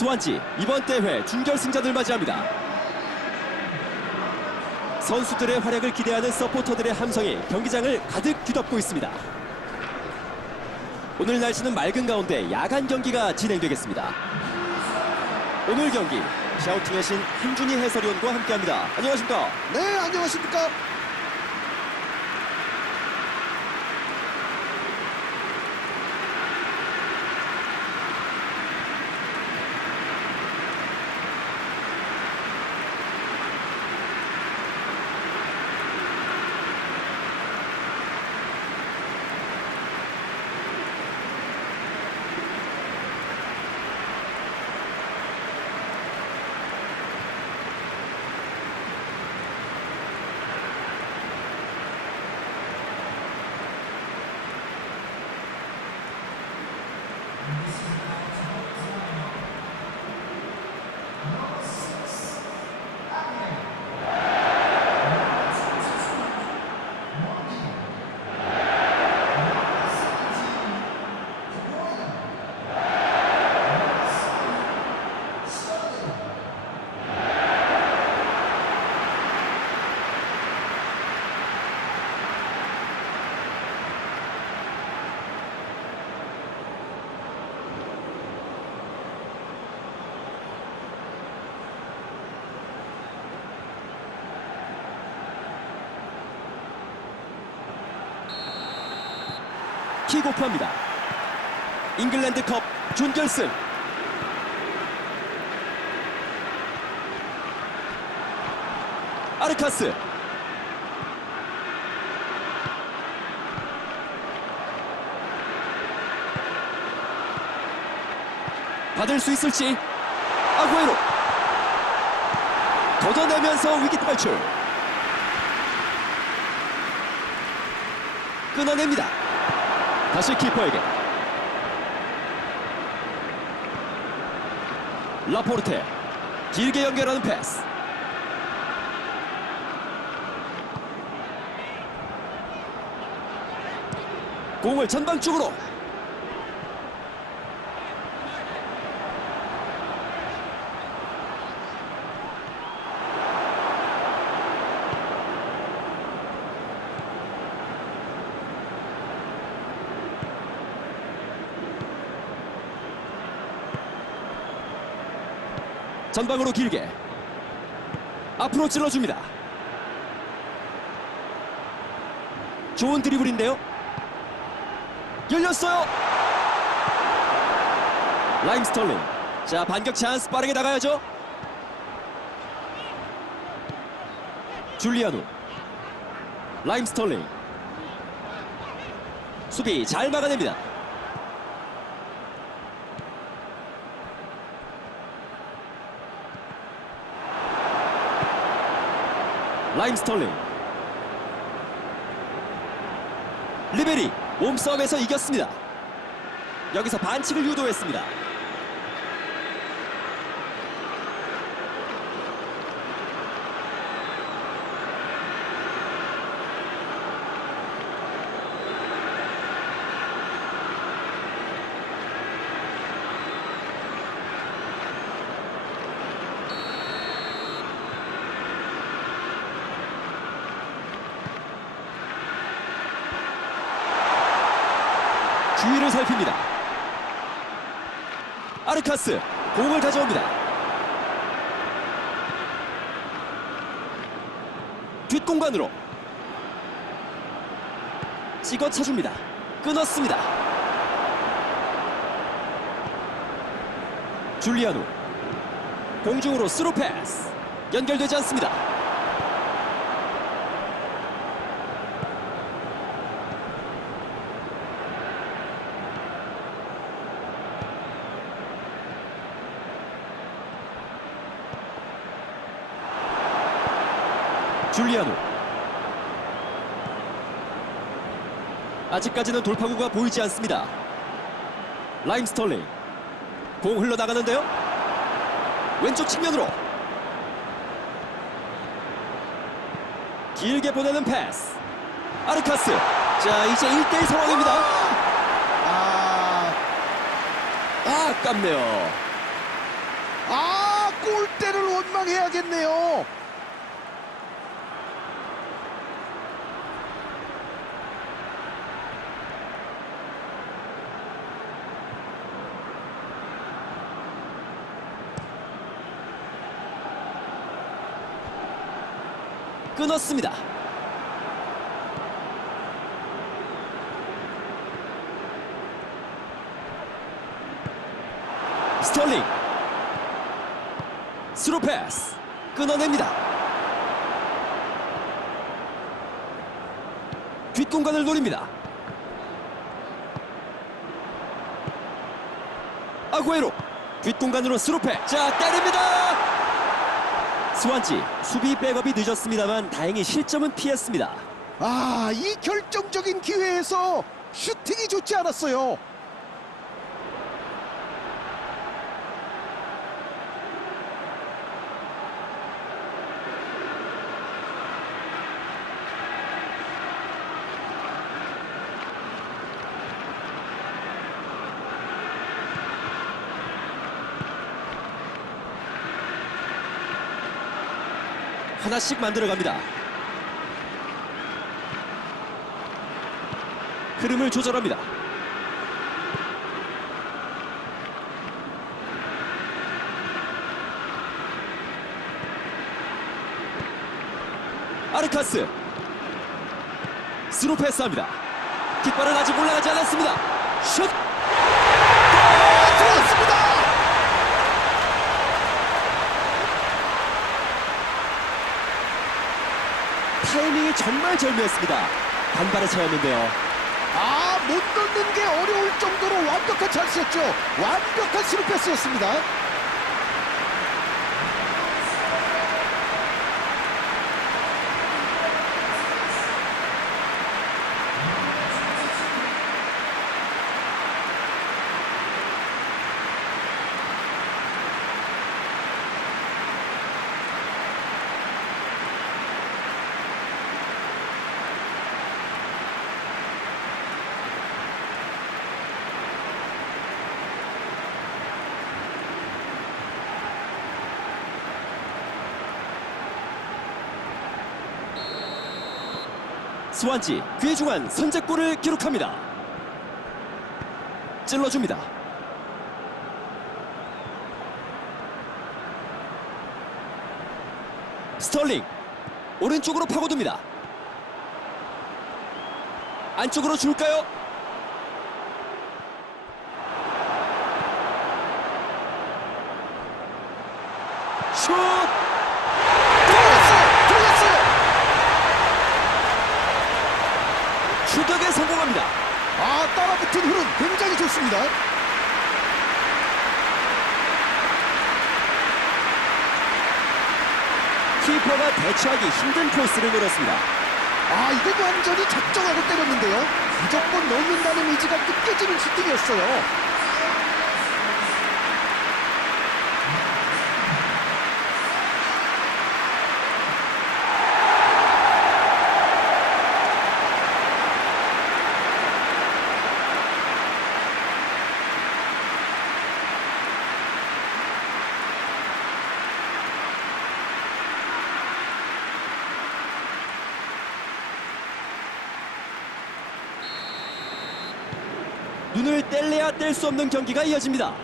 스완지 이번 대회 준결승전을 맞이합니다. 선수들의 활약을 기대하는 서포터들의 함성이 경기장을 가득 뒤덮고 있습니다. 오늘 날씨는 맑은 가운데 야간 경기가 진행되겠습니다. 오늘 경기 샤우팅의 신 한준희 해설위원과 함께합니다. 안녕하십니까? 네, 안녕하십니까? 킥오프합니다. 잉글랜드컵 준결승. 아르카스. 받을 수 있을지? 아구에로. 걷어내면서 위기 탈출. 끊어냅니다. 다시 키퍼에게. 라포르테 길게 연결하는 패스. 공을 전방 쪽으로 전방으로 길게 앞으로 찔러줍니다. 좋은 드리블인데요. 열렸어요. 라임 스털링. 자 반격 찬스 빠르게 나가야죠. 줄리아누. 라임 스털링. 수비 잘 막아냅니다. 라임 스털링. 리베리 몸싸움에서 이겼습니다. 여기서 반칙을 유도했습니다 주위를 살핍니다. 아르카스 공을 가져옵니다. 뒷공간으로 찍어 차줍니다. 끊었습니다. 줄리아누. 공중으로 스루 패스. 연결되지 않습니다 줄리아노. 아직까지는 돌파구가 보이지 않습니다. 라임 스털링. 공 흘러나가는데요. 왼쪽 측면으로. 길게 보내는 패스. 아르카스. 자 이제 1대1 상황입니다. 아, 아 아깝네요 골대를 원망해야겠네요. 끊었습니다. 스털링 스루 패스 끊어냅니다. 뒷공간을 노립니다. 아구에로 뒷공간으로 스루 패스 자 때립니다. 스완지 수비 백업이 늦었습니다만 다행히 실점은 피했습니다. 아, 이 결정적인 기회에서 슈팅이 좋지 않았어요. 하나씩 만들어갑니다. 흐름을 조절합니다. 아르카스 스루 패스합니다. 깃발은 아직 올라가지 않았습니다. 슛! 들어왔습니다. 타이밍이 정말 절묘했습니다. 반발에 차였는데요. 아, 못 넣는 게 어려울 정도로 완벽한 찬스였죠. 완벽한 스루 패스였습니다. 스완지 귀중한 선제골을 기록합니다. 찔러줍니다. 스털링 오른쪽으로 파고듭니다. 안쪽으로 줄까요? 슛! 들어갔어요. 들어갔어요. 추격에 성공합니다. 아, 따라붙은 흐름 굉장히 좋습니다. 키퍼가 대처하기 힘든 코스를 노렸습니다. 아, 이거 완전히 작정하고 때렸는데요. 무조건 넣는다는 의지가 느껴지는 슈팅이었어요. 눈을 뗄래야 뗄 수 없는 경기가 이어집니다.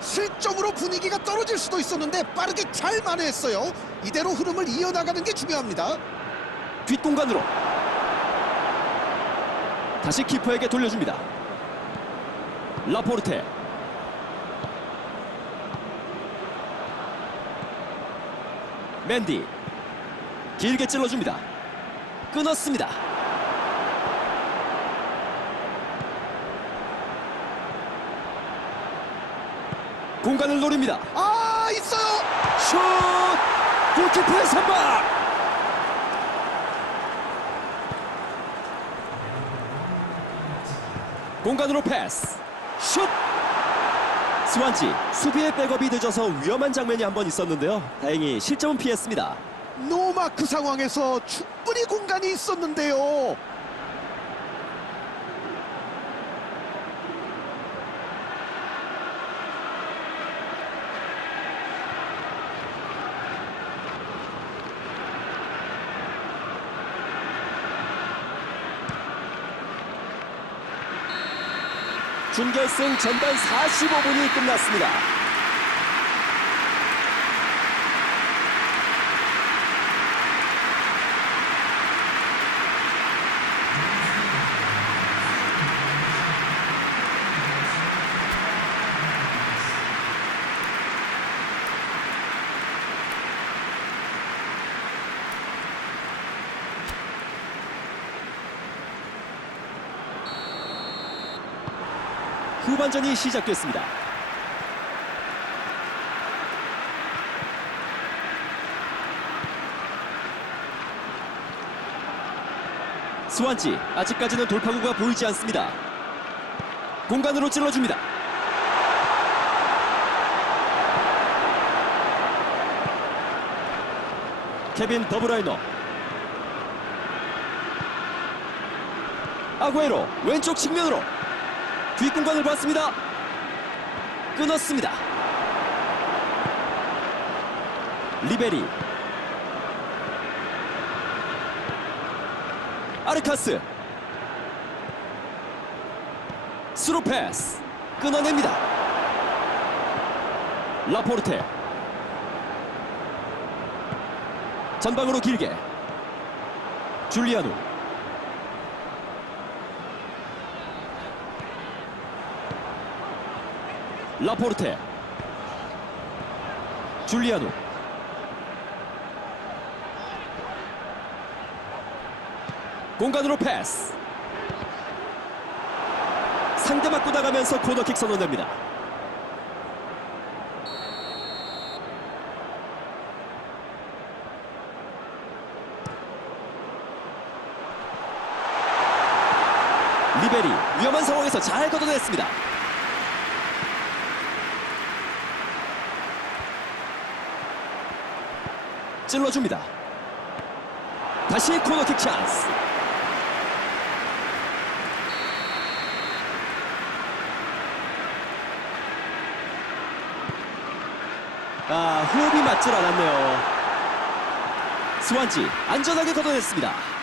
실점으로 분위기가 떨어질 수도 있었는데 빠르게 잘 만회했어요. 이대로 흐름을 이어나가는 게 중요합니다. 뒷공간으로 다시 키퍼에게 돌려줍니다. 라포르테 맨디 길게 찔러줍니다. 끊었습니다. 공간을 노립니다. 아, 있어요. 슛! 골키퍼의 선방! 공간으로 패스. 슛! 스완지 수비의 백업이 늦어서 위험한 장면이 한 번 있었는데요. 다행히 실점은 피했습니다. 노마크 상황에서 충분히 공간이 있었는데요. 준결승 전반 45분이 끝났습니다. 후반전이 시작됐습니다. 스완지 아직까지는 돌파구가 보이지 않습니다. 공간으로 찔러줍니다. 케빈 더브라이너 아구에로 왼쪽 측면으로 뒷공간을 봤습니다. 끊었습니다. 리베리 아르카스 스루 패스 끊어냅니다. 라포르테 전방으로 길게 줄리아누 라포르테. 줄리아누 공간으로 패스. 상대 맞고 나가면서 코너킥 선언됩니다. 리베리 위험한 상황에서 잘 걷어냈습니다 찔러줍니다. 다시 코너킥 찬스. 아, 호흡이 맞질 않았네요. 스완지 안전하게 걷어냈습니다.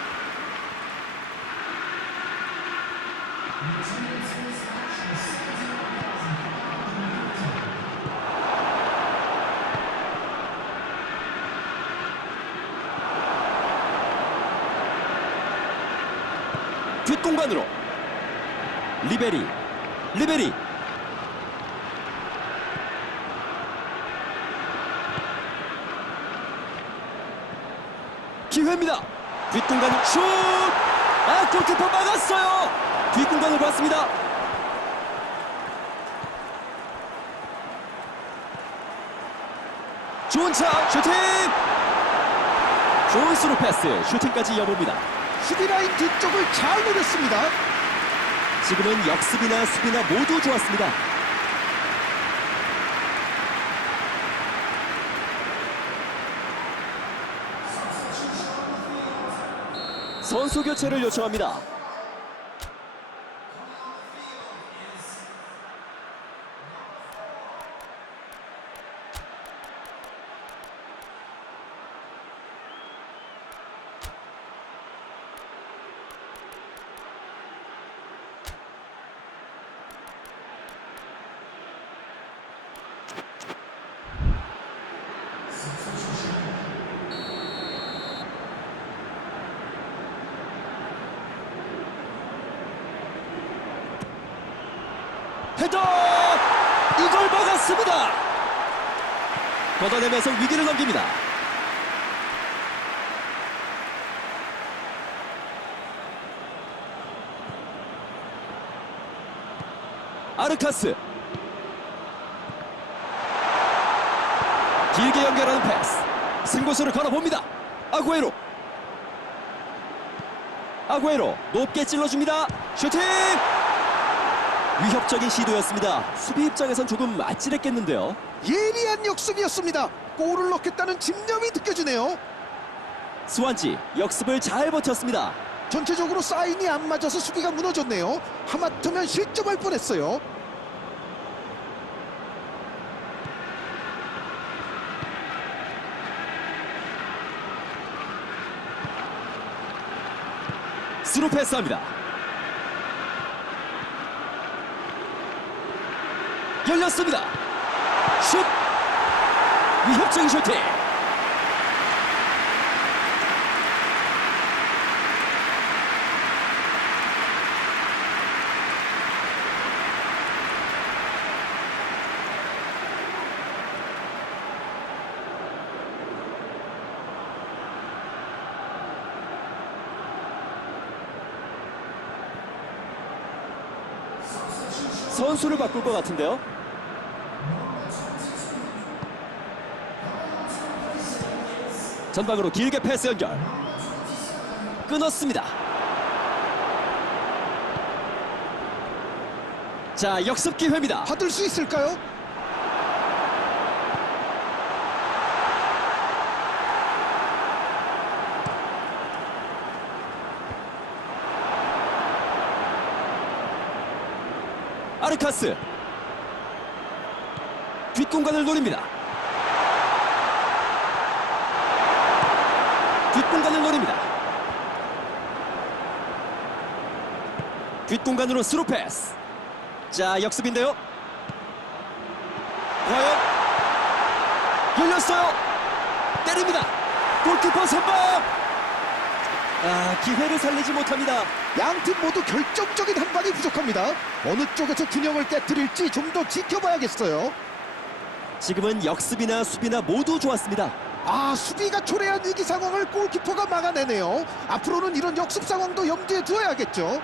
뒷공간으로. 리베리 리베리. 기회입니다. 뒷공간 슛! 아 골키퍼 막았어요! 뒷공간을 봤습니다. 좋은 차 슈팅! 좋은 스루 패스. 슈팅까지 이어봅니다 수비라인 뒤쪽을 잘 노렸습니다. 지금은 역습이나 수비나 모두 좋았습니다. 선수 교체를 요청합니다. 헤더! 이걸 막았습니다. 걷어내면서 위기를 넘깁니다. 아르카스. 길게 연결하는 패스. 승부수를 걸어봅니다. 아구에로. 아구에로 높게 찔러줍니다. 슈팅 위협적인 시도였습니다 수비 입장에선 조금 아찔했겠는데요 예리한 역습이었습니다. 골을 넣겠다는 집념이 느껴지네요. 스완지 역습을 잘 버텼습니다 전체적으로 사인이 안 맞아서 수비가 무너졌네요. 하마터면 실점할 뻔했어요. 스루 패스합니다 열렸습니다. 슛! 위협적인 슈팅! 선수를 바꿀 것 같은데요. 전방으로 길게 패스 연결. 끊었습니다. 자, 역습 기회입니다. 받을 수 있을까요? 아르카스. 뒷공간을 노립니다. 뒷공간을 노립니다. 뒷공간으로 스루 패스. 자, 역습인데요. 과연 열렸어요. 때립니다. 골키퍼 선방. 아, 기회를 살리지 못합니다. 양 팀 모두 결정적인 한 방이 부족합니다. 어느 쪽에서 균형을 깨뜨릴지 좀 더 지켜봐야겠어요. 지금은 역습이나 수비나 모두 좋았습니다. 아 수비가 초래한 위기 상황을 골키퍼가 막아내네요. 앞으로는 이런 역습 상황도 염두에 두어야겠죠.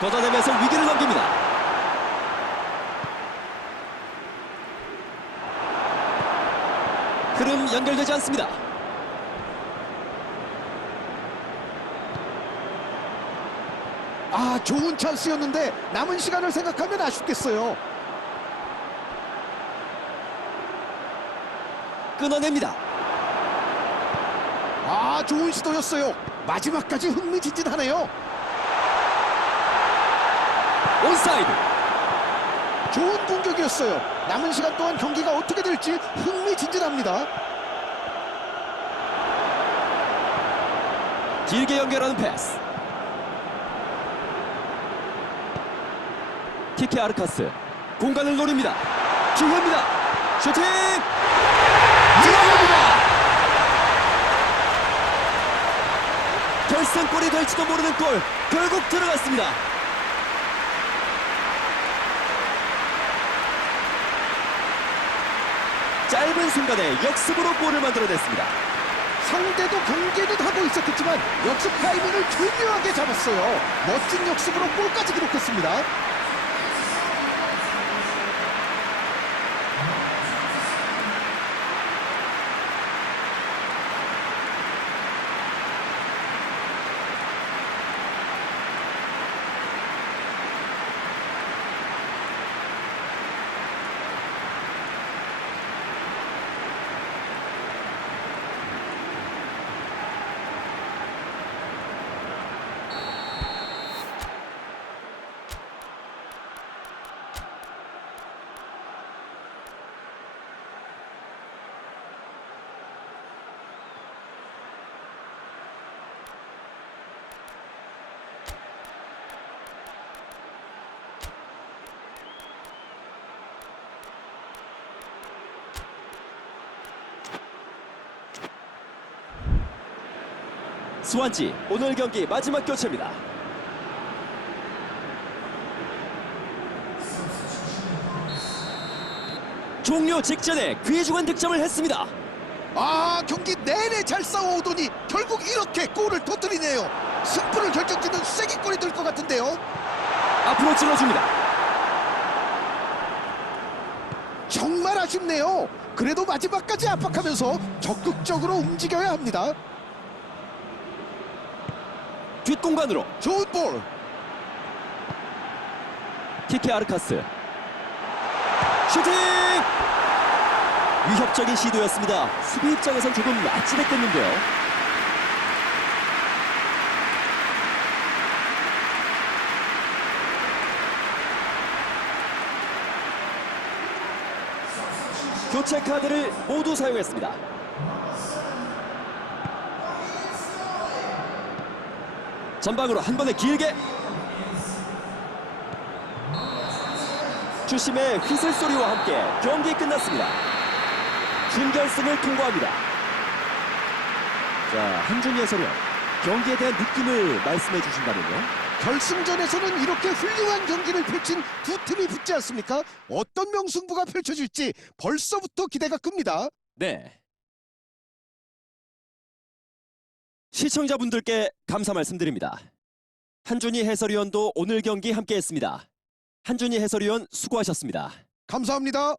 걷어내면서 위기를 넘깁니다. 흐름 연결되지 않습니다. 아 좋은 찬스였는데 남은 시간을 생각하면 아쉽겠어요. 끊어냅니다. 아 좋은 시도였어요. 마지막까지 흥미진진하네요. 온사이드. 좋은 공격이었어요. 남은 시간 동안 경기가 어떻게 될지 흥미진진합니다. 길게 연결하는 패스. 키케 아르카스. 공간을 노립니다. 기회입니다. 슈팅! 들어갑니다! 결승골이 될지도 모르는 골. 결국 들어갔습니다. 짧은 순간에 역습으로 골을 만들어냈습니다. 상대도 경계는 하고 있었겠지만 역습 타이밍을 교묘하게 잡았어요. 멋진 역습으로 골까지 기록했습니다. 스완지 오늘 경기 마지막 교체입니다. 종료 직전에 귀중한 득점을 했습니다. 아 경기 내내 잘 싸워오더니 결국 이렇게 골을 터뜨리네요. 승부를 결정짓는 쐐기골이 될 것 같은데요. 앞으로 찔러줍니다. 정말 아쉽네요. 그래도 마지막까지 압박하면서 적극적으로 움직여야 합니다. 뒷공간으로 좋은 볼. 키케 아르카스 슈팅! 위협적인 시도였습니다. 수비 입장에선 조금 아찔했겠는데요. 교체 카드를 모두 사용했습니다. 전방으로 한 번에 길게 주심의 휘슬 소리와 함께 경기 끝났습니다. 준결승을 통과합니다. 자, 한준희 해설위원 경기에 대한 느낌을 말씀해 주신다면요. 결승전에서는 이렇게 훌륭한 경기를 펼친 두 팀이 붙지 않습니까? 어떤 명승부가 펼쳐질지 벌써부터 기대가 큽니다. 네. 시청자분들께 감사 말씀드립니다. 한준희 해설위원도 오늘 경기 함께했습니다. 한준희 해설위원 수고하셨습니다. 감사합니다.